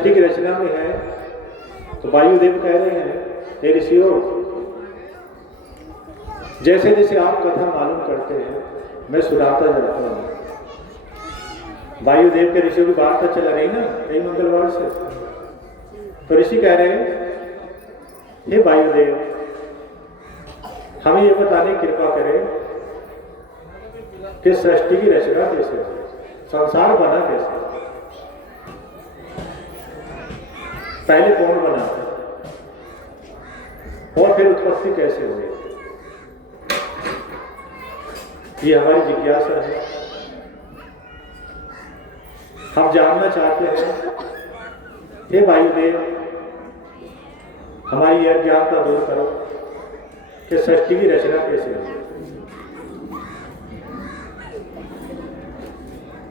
सृष्टि की रचना में है। तो वायुदेव कह रहे हैं, हे ऋषियों, जैसे जैसे आप कथा मालूम करते हैं मैं सुनाता जाता हूँ। वायुदेव के ऋषियों की वार्ता चल रही ना कई मंगलवार से। तो ऋषि कह रहे हैं, हे वायुदेव, हमें ये बताने की कृपा करें कि सृष्टि की रचना कैसे है, संसार बना कैसे, पहले कौन बना और फिर उत्पत्ति कैसे हुई। ये हमारी जिज्ञासा है। हम जानना चाहते हैं, हे वायुदेव, हमारी यह अज्ञानता दूर करो कि सृष्टि की रचना कैसे हुई।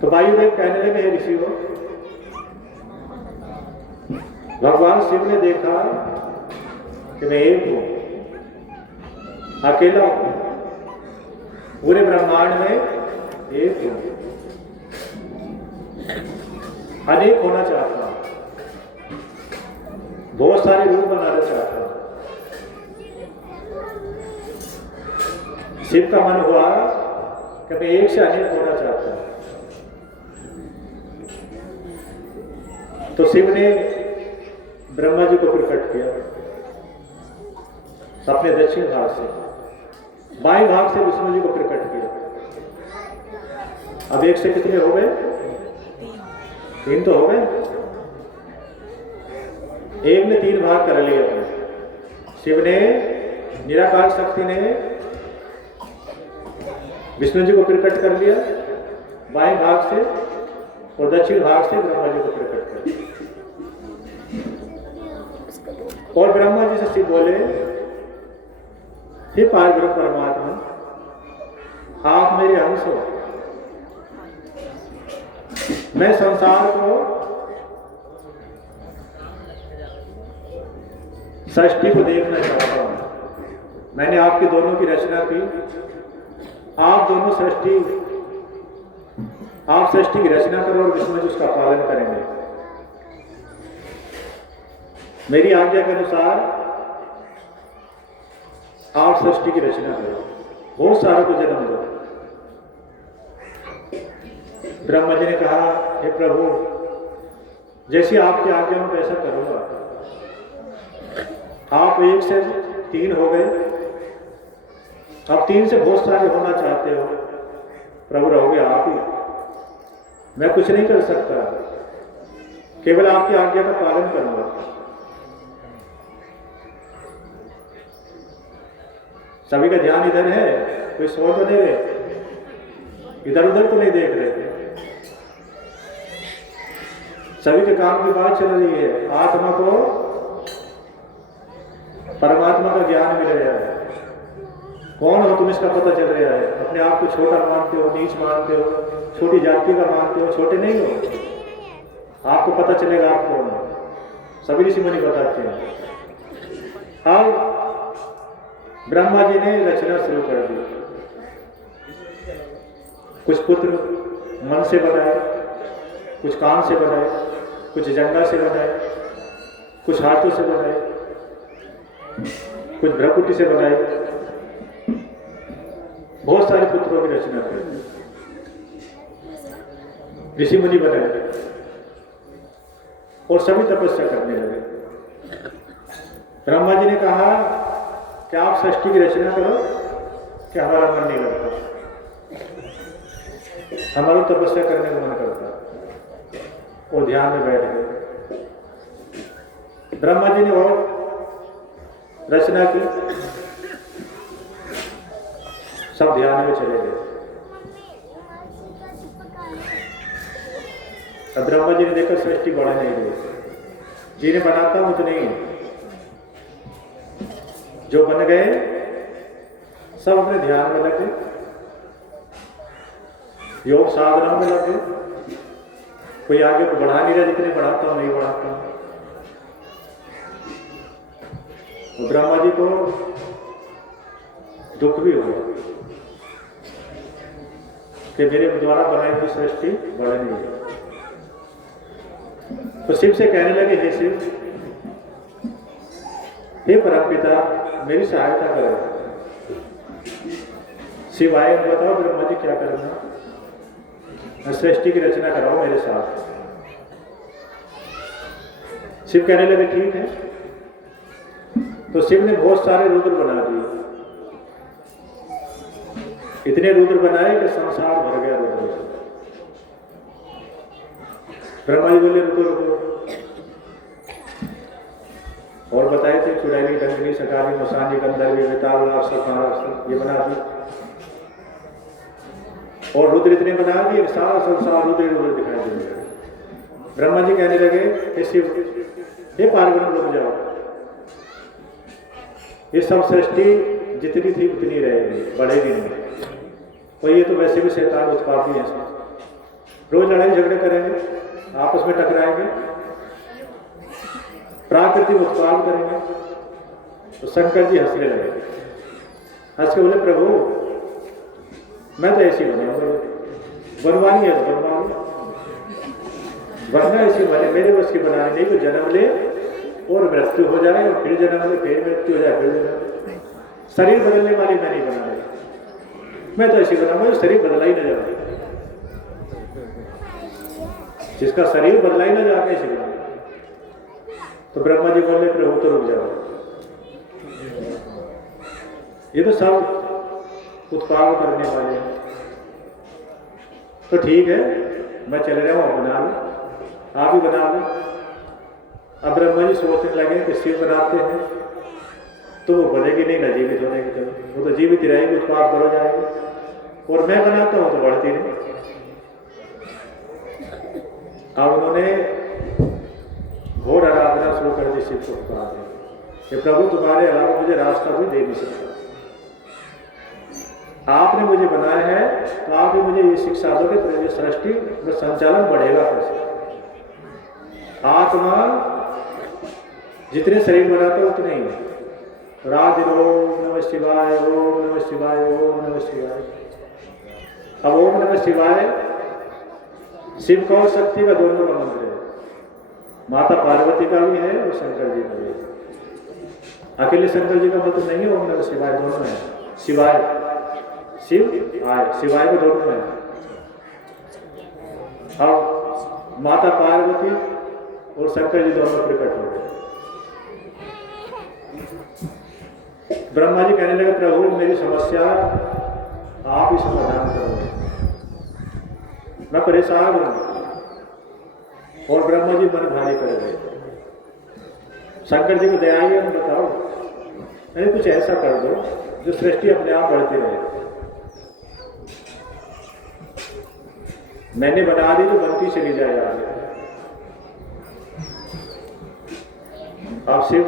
तो वायुदेव कहने लगे, हे ऋषियों, भगवान शिव ने देखा कि मैं एक हूं, अकेला हूं, पूरे ब्रह्मांड में एक हूं, अनेक होना चाहता हूं, बहुत सारे रूप बनाना चाहता हूं। शिव का मन हुआ कि मैं एक से अनेक होना चाहता हूं। तो शिव ने ब्रह्मा जी को प्रकट किया अपने दक्षिण भाग से, बाएं भाग से विष्णु जी को प्रकट किया। अब एक से कितने हो गए? 3 तो हो गए। एक ने 3 भाग कर लिए अपने। शिव ने, निराकार शक्ति ने विष्णु जी को प्रकट कर लिया बाएं भाग से, और दक्षिण भाग से ब्रह्मा जी को प्रकट कर दिया। और ब्रह्मा जी से शिव बोले, हे पारब्रह्म परमात्मा, आप मेरे अंश हो। मैं संसार को, सृष्टि को देखना चाहता हूं। मैंने आपकी दोनों की रचना की। आप दोनों आप सृष्टि की रचना करो और विष्णु जी उसका पालन करेंगे। मेरी आज्ञा के अनुसार आप सृष्टि की रचना करो, बहुत सारों को जन्म दो। ब्रह्मा जी ने कहा, हे प्रभु, जैसी आपकी आज्ञा में ऐसा करूंगा। आप 1 से 3 हो गए, अब 3 से बहुत सारे होना चाहते हो। प्रभु रहोगे आप ही, मैं कुछ नहीं कर सकता, केवल आपकी आज्ञा का पालन करूंगा। सभी का ध्यान इधर है, कोई सो तो नहीं रहे, इधर उधर तो नहीं देख रहे। सभी के काम की बात चल रही है। आत्मा को परमात्मा का ज्ञान मिल रहा है। कौन हो तुम, इसका पता चल रहा है। अपने आप को छोटा मानते हो, नीच मानते हो, छोटी जाति का मानते हो, छोटे नहीं हो। आपको पता चलेगा आप कौन हो। सभी ऋषि मुनि बताते हैं। अब ब्रह्मा जी ने रचना शुरू कर दी। कुछ पुत्र मन से बनाए, कुछ कान से बनाए, कुछ जंगा से बनाए, कुछ हाथों से बनाए, कुछ भ्रकुटी से बनाए। बहुत सारे पुत्रों की रचना की, ऋषि मुनि बनाए और सभी तपस्या करने लगे। ब्रह्मा जी ने कहा कि आप सृष्टि की रचना करो, कि हमारा मन नहीं करता, हमारा तपस्या करने का मन करता। वो ध्यान में बैठ गए। ब्रह्मा जी ने और रचना की, सब ध्यान में चले गए। अब ब्रह्मा जी ने देखा सृष्टि बढ़ नहीं रही, जिन्हें बनाता हूं तो नहीं, जो बन गए सब अपने ध्यान में लगे, योग साधना में लगे। कोई आगे को बढ़ा नहीं रहा, जितने बढ़ाता हूं नहीं बढ़ाता हूं। तो ब्रह्मा जी को दुख भी हुआ कि मेरे द्वारा बनाई हुई सृष्टि बढ़ नहीं है। तो शिव से कहने लगे, हे शिव, हे परमपिता, मेरी सहायता करो। शिव आए, बताओ ब्रह्मा जी क्या करना, सृष्टि की रचना कराओ मेरे साथ। शिव कहने लगे ठीक है। तो शिव ने बहुत सारे रुद्र बना दिए, इतने रुद्र बनाए कि संसार भर गया रुद्र से। ब्रह्मा जी बोले रुको रुको, और बताए थे चुड़ैली, डंगरी, सकाली, मसानी, गंधर्वी, बेताल, राक्षस, ये बना दी। और रुद्र इतने बना दिए, सारा संसार रुद्र रुद्र दिखाई देने लगे। ब्रह्मा जी कहने लगे, हे शिव, हे पार्वती, रुक जाओ, ये सब सृष्टि जितनी थी उतनी रहेगी, बढ़ेगी नहीं। और ये तो वैसे भी शैतान उत्पाती हैं, रोज लड़ाई झगड़े करेंगे, आपस में टकराएंगे, प्राकृतिक उत्पाद करेंगे। तो शंकर जी हंसने लगे, हंस के बोले, प्रभु मैं तो ऐसी बनूंगा, बनवानी है तो बनवा, वरना ऐसी बने, मेरे बस की बनानी नहीं। तो जन्म ले और मृत्यु हो जाए, और फिर जन्म ले, फिर मृत्यु हो जाए, फिर जन्म। शरीर बदलने वाली मैं नहीं बनाने, मैं तो ऐसी बनाऊंगा जो शरीर बदला ही न जाए, जिसका शरीर बदला ही न जाए, ऐसी बना। तो ब्रह्मा जी बोले, प्रभु तो रुक जाओ, ये तो सब उत्पाद करने वाले हैं। तो ठीक है, मैं चले रहा हूँ, बना लो, आप ही बना लो। अब ब्रह्मा जी सोचने लगे कि शिव बनाते हैं तो वो बढ़ेगी नहीं ना जीवित होने की तरफ, वो तो जीवित ही रहेगी, उत्पाद बढ़ जाएगा, और मैं बनाता हूँ तो बढ़ती नहीं। अब उन्होंने घोर आराधना शुरू कर दी, शिव को पुकारने कि प्रभु तुम्हारे अलावा मुझे रास्ता कोई दे नहीं सकता, आपने मुझे बनाया है तो आप ही मुझे ये शिक्षा दो कि सृष्टि में संचालन बढ़ेगा कैसे। आत्मा जितने शरीर बनाते उतने ही है। राधे ओम नमः शिवाय, ओम नमः शिवाय, ओम नमः शिवाय। अब ओम नमः शिवाय शिव का और शक्ति का दोनों का मंत्र है, माता पार्वती का भी है और शंकर जी का भी है। अकेले शंकर जी का मंत्र नहीं है, ओम नमः शिवाय दोनों है। शिवाय शिव आय, शिवाय को दोनों है। अब माता पार्वती और शंकर जी दोनों प्रकट हो गए। ब्रह्मा जी कहने लगे, प्रभु मेरी समस्या आप ही समाधान करोगे, मैं परेशान हूं। और ब्रह्मा जी मन भारी कर गए। शंकर जी को दया आई, बताओ नहीं कुछ ऐसा कर दो जो सृष्टि अपने आप बढ़ती रहे। मैंने बना दी तो बनती चली जाए आगे। अब शिव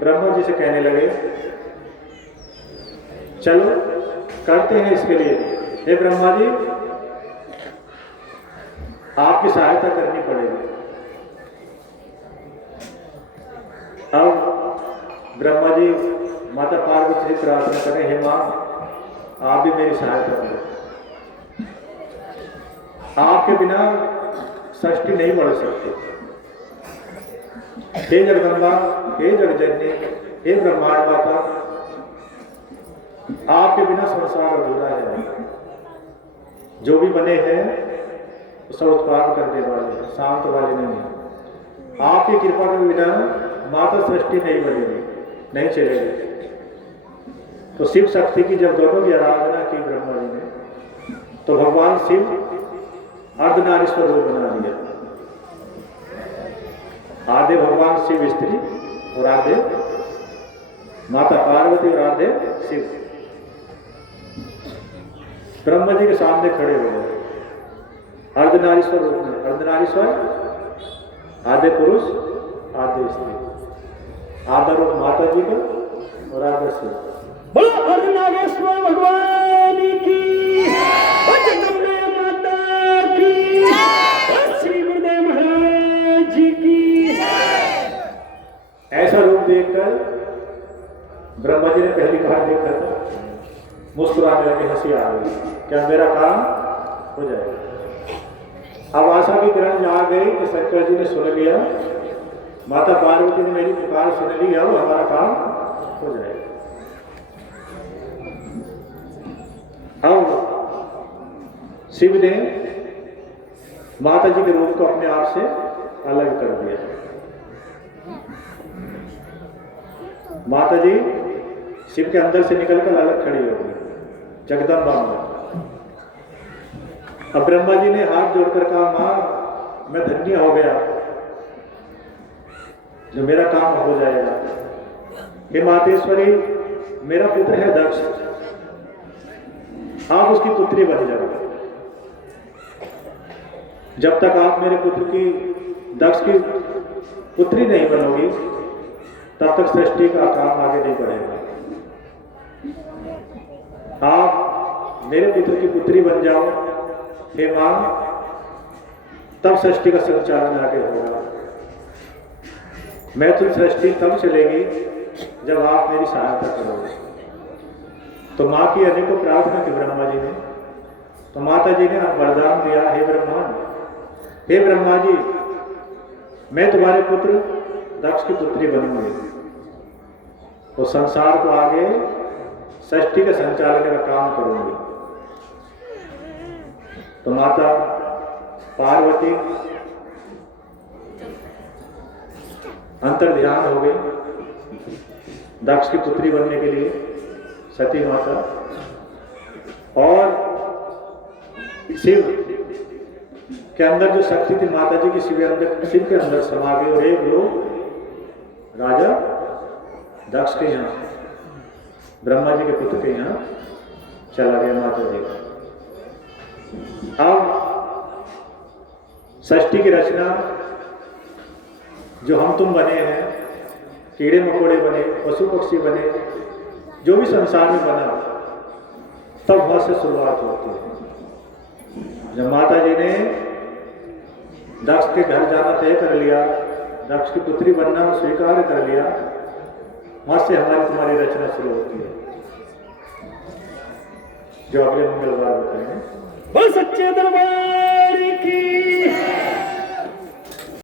ब्रह्मा जी से कहने लगे, चलो करते हैं इसके लिए। हे ब्रह्मा जी, आपकी सहायता करनी पड़ेगी। अब ब्रह्मा जी माता पार्वती से प्रार्थना करें, हे मां आप भी मेरी सहायता करें, आपके बिना सृष्टि नहीं बढ़ सकती। हे जगदम्बा, हे जगजननी, हे ब्रह्मांड माता, आपके बिना संसार अधूरा है। जो भी बने हैं तो सब उत्पाद करने वाले हैं, शांत वाले नहीं है। आपकी कृपा के बिना माता सृष्टि नहीं बनेगी, नहीं चलेगी। तो शिव शक्ति की जब दोनों की आराधना की ब्रह्मा जी ने, तो भगवान शिव अर्धनारीश्वर रूप बना दिया। आधे भगवान शिव स्त्री और आधे माता पार्वती और आधे शिव ब्रह्मा जी के सामने खड़े हो गए अर्धनारीश्वर रूप में। अर्धनारीश्वर आधे पुरुष आधे स्त्री, आधा रूप माता जी का और आधा शिव। बोलो अर्धनारीश्वर भगवान की, माता की, श्री गुरुदेव महाराज जी की। ऐसा रूप देखकर ब्रह्मा जी ने पहली बार देखा था, मुस्कुराने लगे, हंसी आ गई, क्या मेरा काम हो जाएगा। अब आशा की किरण आ गई कि शंकर जी ने सुन लिया, माता पार्वती ने मेरी पुकार सुन ली, अब हमारा काम हो जाएगा। अब शिव ने माता जी के रूप को अपने आप से अलग कर दिया। माता जी शिव के अंदर से निकलकर अलग खड़ी हो गई, जगदम्बा मां। अब ब्रह्मा जी ने हाथ जोड़कर कहा, मां मैं धन्य हो गया, जो मेरा काम हो जाएगा। हे मातेश्वरी, मेरा पुत्र है दक्ष, आप उसकी पुत्री बन जाओ। जब तक आप मेरे पुत्र की, दक्ष की पुत्री नहीं बनोगी, तब तक सृष्टि का काम आगे नहीं बढ़ेगा। आप मेरे पुत्र की पुत्री बन जाओ हे मां, तब सृष्टि का संचालन आगे होगा। मैं तो सृष्टि तब चलेगी जब आप मेरी सहायता करोगे। तो मां की अनेकों प्रार्थना की ब्रह्मा जी ने, तो माता जी ने वरदान दिया, हे ब्रह्मा जी, मैं तुम्हारे पुत्र दक्ष की पुत्री बनूंगी, तो संसार को आगे सृष्टि के संचालन का काम करूंगी। तो माता पार्वती अंतर ध्यान हो गई दक्ष की पुत्री बनने के लिए, सती माता। और शिव के अंदर जो शक्ति थी माता जी की, शिव के अंदर समा गई और एक लोग राजा दक्ष के यहाँ, ब्रह्मा जी के पुत्र के यहाँ चला गया माता जी का। अब सृष्टि की रचना जो हम तुम बने हैं, कीड़े मकोड़े बने, पशु पक्षी बने, जो भी संसार में बना, तब वहां से शुरुआत होती है। जब माता जी ने दक्ष के घर जाना तय कर लिया, दक्ष की पुत्री बनना स्वीकार कर लिया, वहां से हमारी तुम्हारी रचना शुरू होती है, जो अगले मंगलवार बताएंगे। बोल सच्चे दरबार की